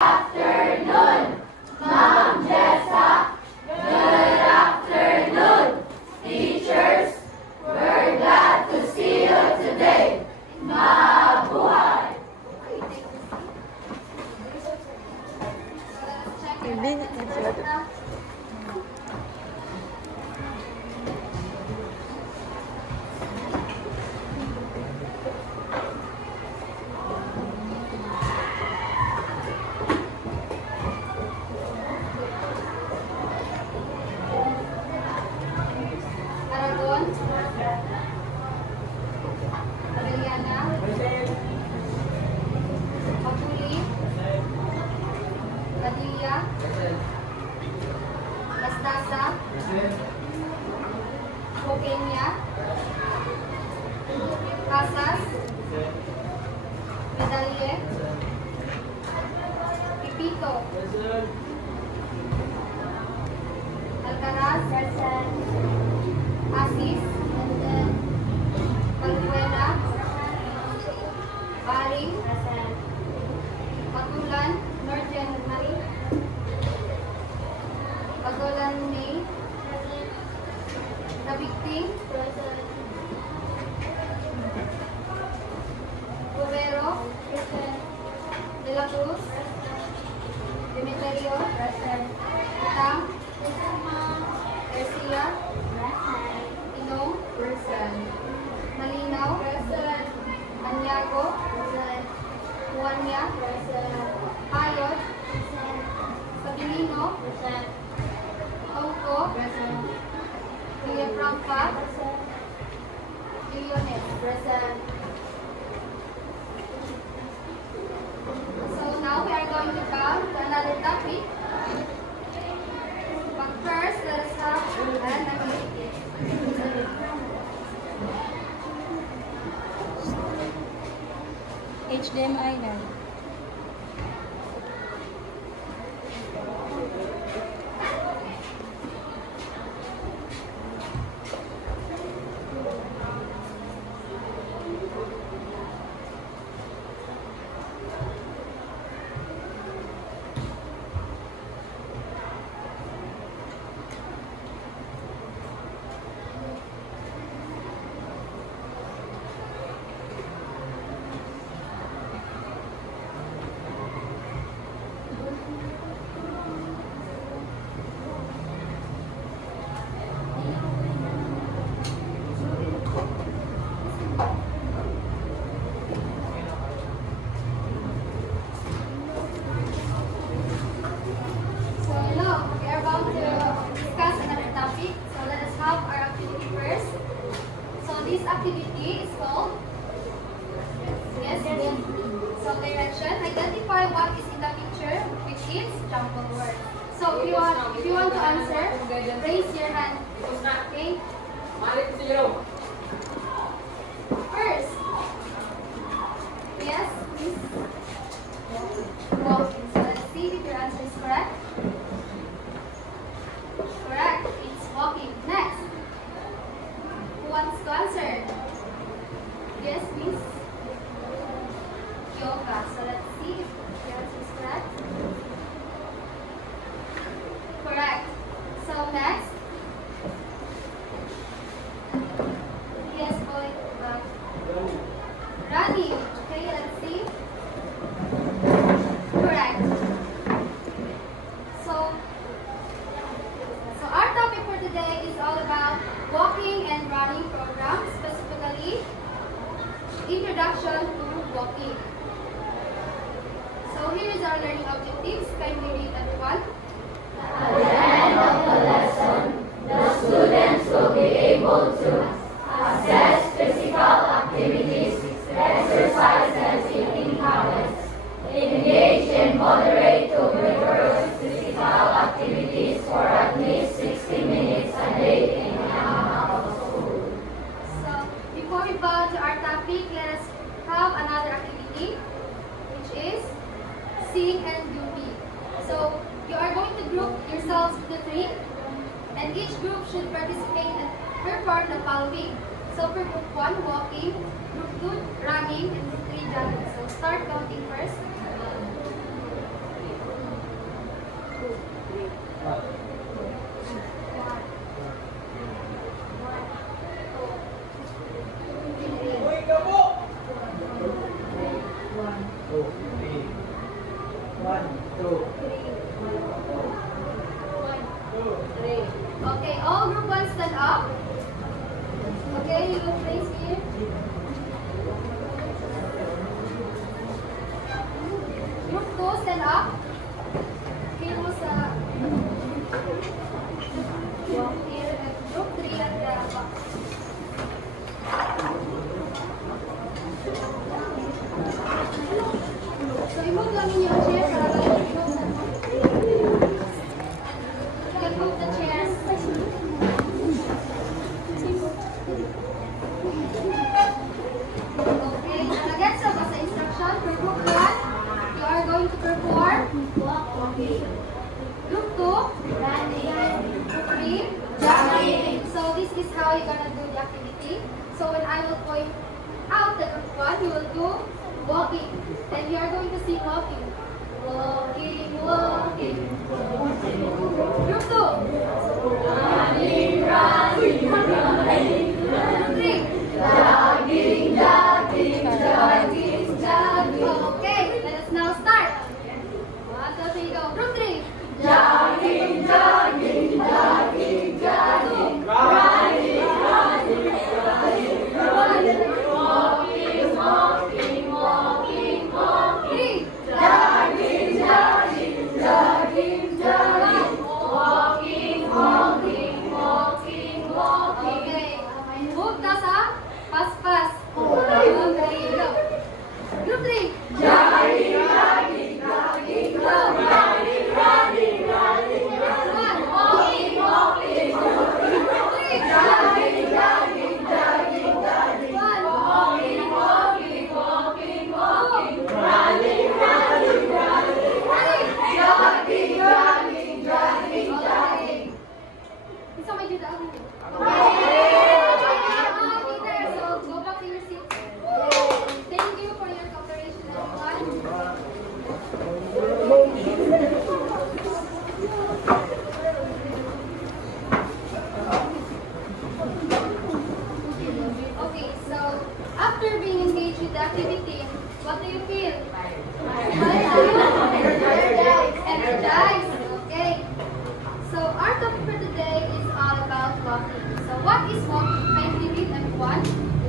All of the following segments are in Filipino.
Afternoon, Ma'am Jessa. Good afternoon, teachers. We're glad to see you today. Mabuhay! Aragon, Abeliana, Mapuli, Padilla, Bastasa, Pokenya, Casas, Medalye, Pipito, Alcaraz, Asis, Valbuena, Baring, Patulan, Norjan Marie, Pagolan May, Nabigting, Cubero, De La Cruz, Demeterio, Tang, Garcia, Inong, Malinaw, Anyago, Juania, Ayot, Sabilino, Auco, Villafranca, Leones. So now we are going to come to another topic. But first, let us have an activity. HDMI na. So now we are about to discuss another topic. So let us have our activity first. So this activity is called So direction. Identify what is in the picture, which is jumble word. So if you want to answer, raise your hand. Okay. First. Yes, please. Walking. So let's see if your answer is correct. Correct. It's walking. Next. Who wants to answer? Yes, please. Yoga. So let's see if the answer is correct. Correct. So next. Yes, boy. Running. Okay, let's see. Correct. So our topic for today is all about walking and running program, specifically introduction to walking. So here is our learning objectives. Kindly read, everyone. At the end of the lesson, the students will be able to assess physical activities, exercises, eating habits, engage in moderate to rigorous physical activities for at least 60 minutes a day in and out of school. So before we go to our topic, let us have another activity, which is sing and do beat. So you are going to group yourselves into 3, and each group should participate and perform the following. So for group 1, walking, group 2, running, and group 3, jogging. So start counting first. Okay, all group 1 stand up. Okay, you will place here. Group 2 stand up. Here mo sa here at group 3 at the back. So, i-move lang ninyo ang chair para lang you can move the chairs. Okay, nagets sa instruction for group 1, you are going to perform walking. Group 2, running. Group 3, jogging. So this is how you're gonna do the activity. So when I will point out the group 1, you will do walking. And you are going to sing walking. Walking, walking. Group 2. Running, running, running. Group 3. Jogging, jogging, jogging, jogging. Okay, let us now start. 1, 2, 3, go. Group 3. Jogging, jogging, jogging, jogging. Running, running, running, running. Walking, walking, walking, walking. Jogging, jogging, jogging, jogging. Walking, walking, walking, walking. Okay, move ka sa pas-pas. 1, 3, go. Group 3. Jogging, jogging, jogging, go. Running, running, running, running. 1, walking, walking, walking. Group 3. Jogging, jogging, jogging, jogging. 1, walking, walking, walking, walking. Running, running, running, running. Jogging, jogging, jogging, jogging. Isa may juda ako nito. Okay, so go back to your seat. Thank you for your cooperation, everyone. Okay, so after being engaged with the activity, what do you feel? Energized. Okay. So our topic for today is all about walking. So what is walking? Kindly read everyone.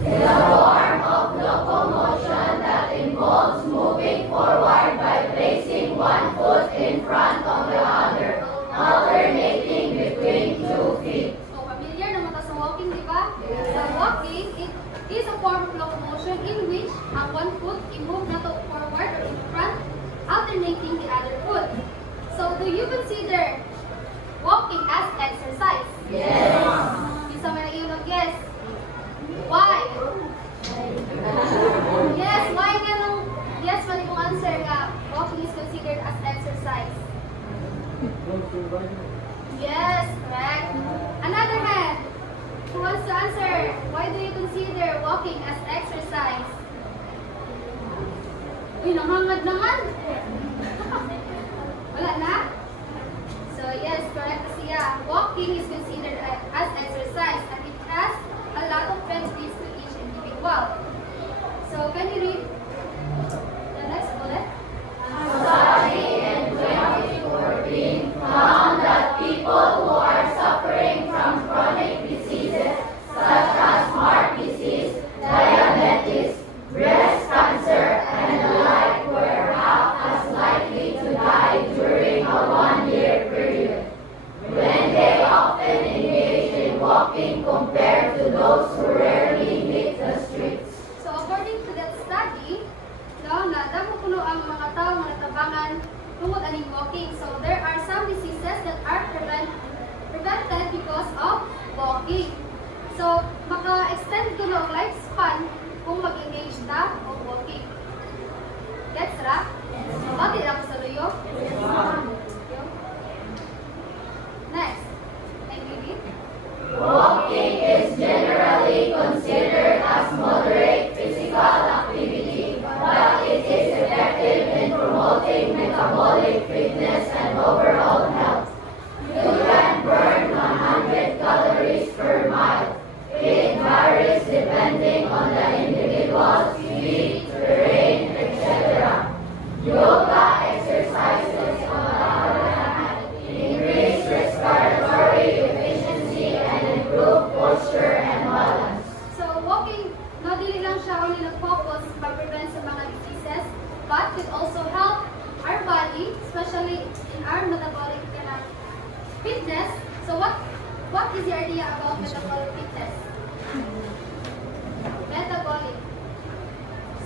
It's a form of locomotion that involves moving forward by placing one foot in front of the other, alternating between 2 feet. So familiar naman ta sa walking, di ba? So walking, it is a form of locomotion in which ang one foot i-move na to forward or in front, alternating the other foot. So do you consider walking as exercise? Yes. Isa may nag-iunog, yes. Why? Yes, why nga nung yes, mali kong answer nga walking is considered as exercise. Yes, correct. Another hand. Who wants to answer? Why do you consider walking as exercise? Uy, nanghangad naman. Wala na? So yes, correct siya. Walking is considered as exercise and it has a lot of benefits to each individual. So can you read the next bullet? Study in 2014 found that people who are suffering from chronic diseases such as heart disease, diabetes, breast cancer, and the like were half as likely to die during a 1-year period, when they often engage in walking compared to those who rarely hit the streets. So according to that study, no, nadamo kuno ang mga tao nga natabangan tungod aning walking. So there are some diseases that are prevented because of walking. So maka-extend kuno ang lifespan kung mag-engage ta og walking. Gets ra? Pati ra ko sa luyo? Next. Thank you, Dean. Walking is generally considered as moderate physical activity, but it is effective in promoting metabolic fitness and overall health. especially in our metabolic fitness. So what is your idea about metabolic fitness? Metabolic.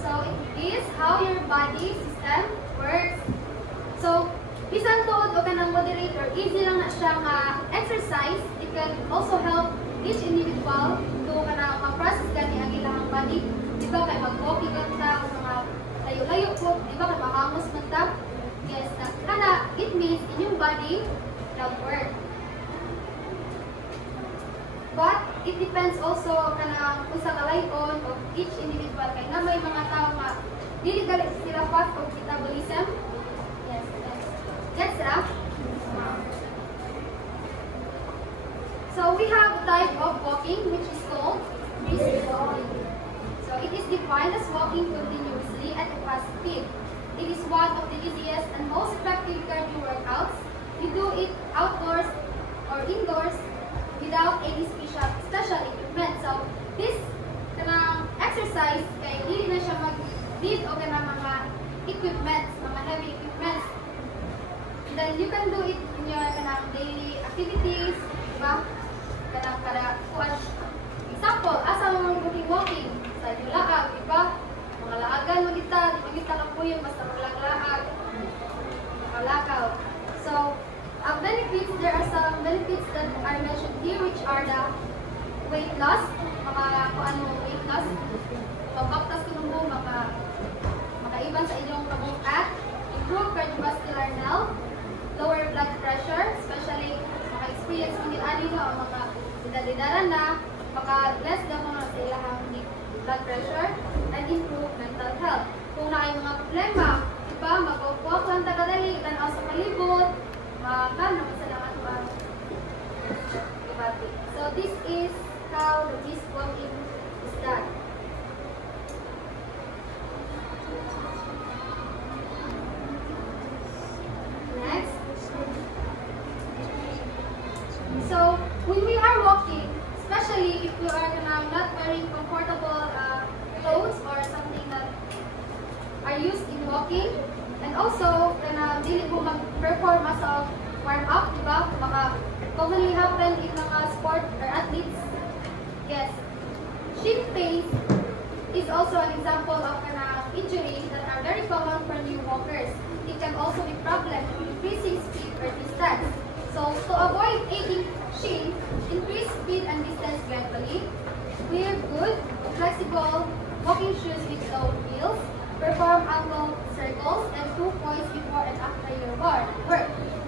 So it is how your body system works. So bisan tuod o kanang moderate or easy lang na siya exercise, it can also help each individual to kanang ma-process gani ang ilang body. Di ba kay mag-walking lang ta, mga layo-layo po, di ba kay mahangos man ta? Yes, kana it means inyong body can work. But it depends also kanang usa ka layon of each individual kay na may mga tao nga dili gali sila fast og metabolism. Yes, yes. Gets that? So we have a type of walking which is called brisk walking. So it is defined as walking continuously at a fast speed. It is one of the easiest and most effective cardio workouts. You do it outdoors or indoors without any special equipment. So this exercise kay dili na siya mag-need o kanang mga equipments, mga heavy equipments. Then you can do it in your daily activities, diba? Kanang para kuan. Example, asa mo walking sa laag, diba? Mga laagan mo kita, di kita ka puyon basta maglaag, makalakaw. So benefits, there are some benefits that are mentioned here, which are the weight loss, weight loss, mapaktas ko nung makaiban sa inyong kabuhat, improve cardiovascular health, lower blood pressure, especially maka-experience ng ani o maka-idadidaran na, maka-less na mga sa ilang blood pressure, and improve mental health. Kung na ay mga problema, diba, mag-walk lang tagadali, tanaw sa kalibot, salamat ba? So this is how the brisk walking is done. Next. So when we are walking, especially if you are not wearing comfortable clothes or something that are used in walking, and also dili mo mag-perform as a warm-up, diba? Baka commonly happen in mga sport or athletes. Yes. Shin pain is also an example of injuries that are very common for new walkers. It can also be problem with increasing speed or distance. So to avoid aching shin, increase speed and distance gradually. Wear good, flexible walking shoes with low heels. Perform ankle circles and 2 points before and after your work.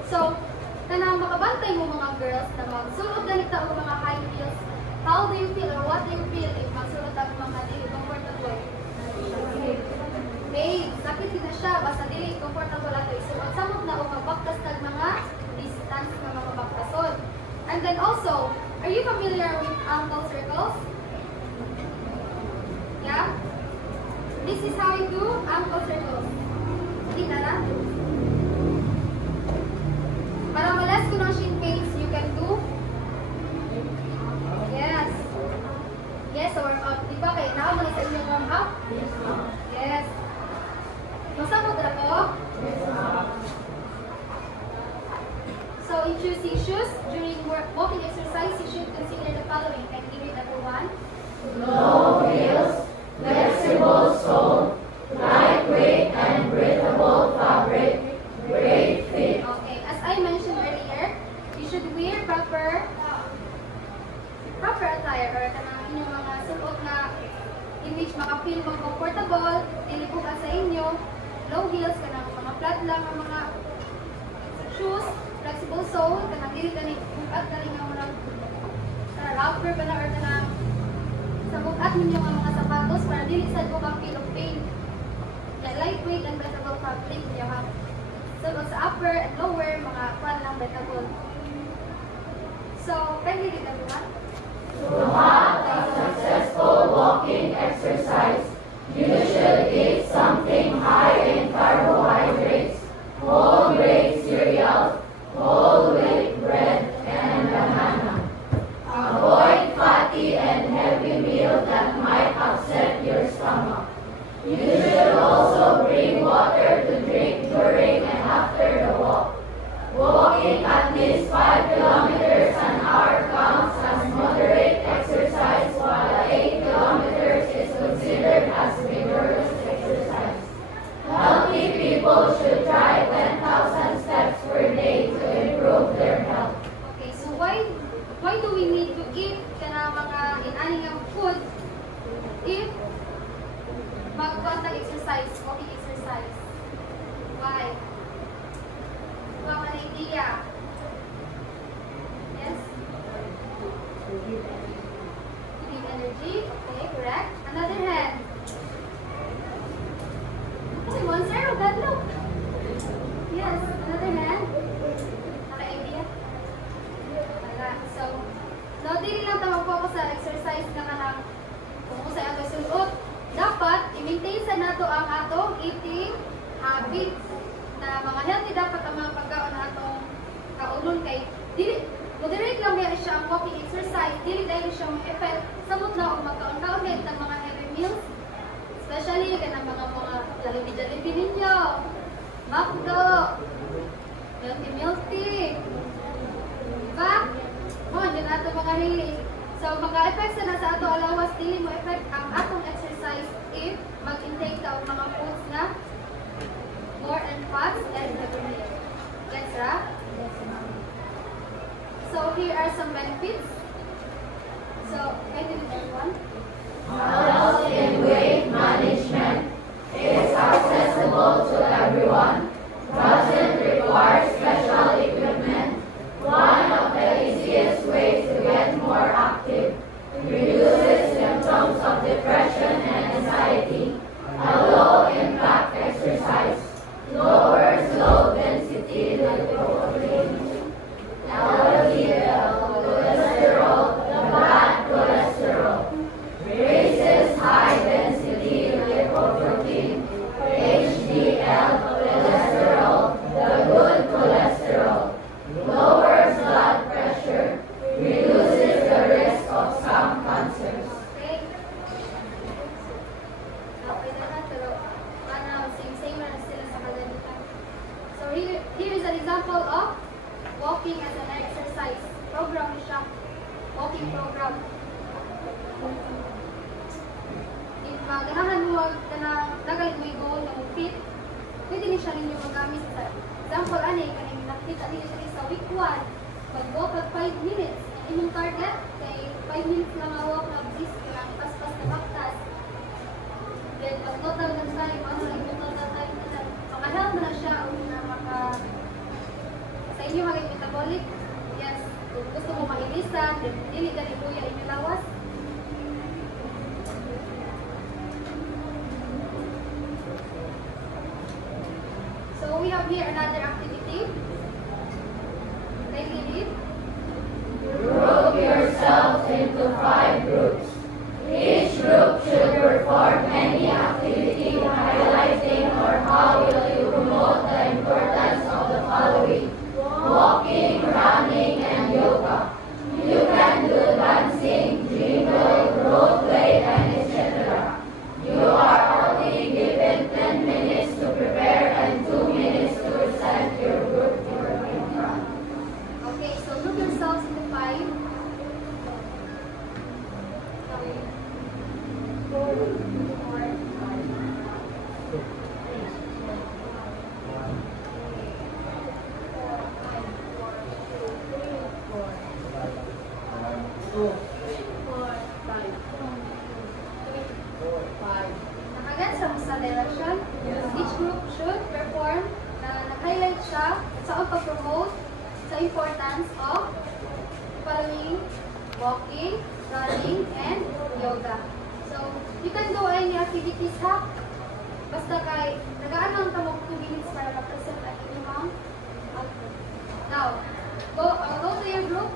So, makabantay mo mga girls na magsulod ganito ang mga high heels. How do you feel or what do you feel if magsulod ang mga dili comfortable? Babe, sakit na siya, basta dili comfortable ato. Isuot samot na o magbaktas tag mga distance na mga baktason. And then also, are you familiar with ankle circles? Yeah? This is how you do ankle circles. Kita na? Para malas ko ng shin pains, you can do. Yes. Yes, so warm up. Diba kayo na? Mga isa yung warm up? Yes. Masabot na ko? So in choosing shoes, during walking exercise, you should consider the following. Can you read number 1? Low heels, flexible sole, lightweight and breathable fabric, great fit. Okay, as I mentioned earlier, you should wear proper attire or inyong mga suot na in which maka-feel mo comfortable, dilibukan sa inyo, low heels, kanang mga flat lang ang mga shoes, flexible sole, kanang dili kanang bukat kanang mga rubber ba na or kanang sa bukat ninyo mga sapatos para dili sad ko kang feel of pain. Lightweight and breathable fabric niyo ha. So sa upper and lower, mga fan lang breathable. So, can you read everyone? To have a successful walking exercise, you should eat something high in carbohydrates, whole grain cereals, whole wheat bread, and banana. Avoid fatty and heavy meals that might upset your stomach. You should also bring water to drink during and after the area. Yes? To give energy. Okay, correct. Another hand. Okay, 1-0. Bad look. Yes, another hand. Naka-idea? Wala. So, dili lang ito mag-focus sa exercise na kanang kung sa ato sulot. Dapat, i-maintain sa nato ang atong eating habits na mga healthy dapat ang mga pagkaon na atong kaunon kay dili moderate lang yan siya ang walking exercise, dili dahil siya ang effect samot na og magkaon-kaon ng mga heavy meals, especially ka ng mga Jollibee ninyo, McDo, milk-tea, diba? Yun ato mga hilig. So, maka-effect na sa ato alawas, dili mo effect ang atong exercise if mag-intake ka og mga foods na more and fats and heavy meals. Gets ra? So, here are some benefits. So, can you do that one? Health and weight management is accessible to everyone, doesn't require special equipment. One of the easiest ways to get more active, reduces symptoms of depression and anxiety. A low-impact exercise lowers low-density lipoprotein, LDL cholesterol, the bad cholesterol, raises high-density lipoprotein, HDL cholesterol, the good cholesterol, lowers blood pressure, reduces the risk of some cancers. Okay. Okay na na, pero same na sila sa kalalitan. So here is an example of walking as an exercise program siya. Walking program. If ganahan mo nagalit mo yung goal na fit, pwede niya siya ninyo magamit sa example kaning nakita niyo siya sa week 1. Mag-walk at 5 minutes. Inyong target kay 5 minutes lang walk na bis lang pas-pas na baktas. Then pag total ng time, ano lang yung total time na maka-help mo na siya o na sa inyo maging metabolic. Yes, kung gusto mo mailisan, dili ka ni Kuya inyong lawas. So we have here another activity. Kindly read. Group yourselves into 5 groups. Each group should perform any activity highlighting or how will you promote the importance of the following: walking, running, and yoga. You can do dancing, jingle, role play, and etc. You are only given 10 minutes to prepare and 2 minutes to present your group work in front. Okay, so group yourselves into 5. Nakagan sa direction. Each group should perform na nag-highlight siya sa pag-promote sa importance of following: walking, running, and yoga. So, you can do any activities ha. Basta kay nagaan lang tamo 2 minutes para ma-present ang inyong output. Now, go to your group.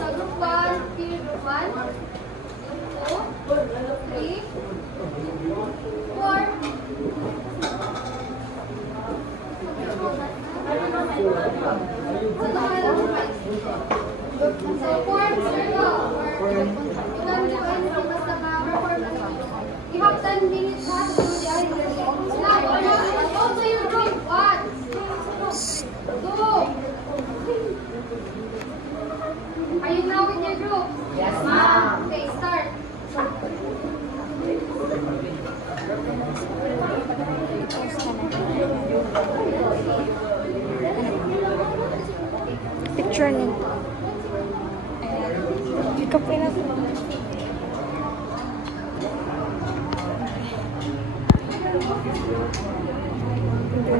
So, group 1, period group 1, group 2, 3, 4. So, form circle. Or you can do anything basta ma-perform na ninyo. You have 10 minutes ha to do the activity. Now, go to your group. 1, 2. Are you now with your group? Yes, ma'am. Okay, start. Picture niyo. Pick up na po. Hindi,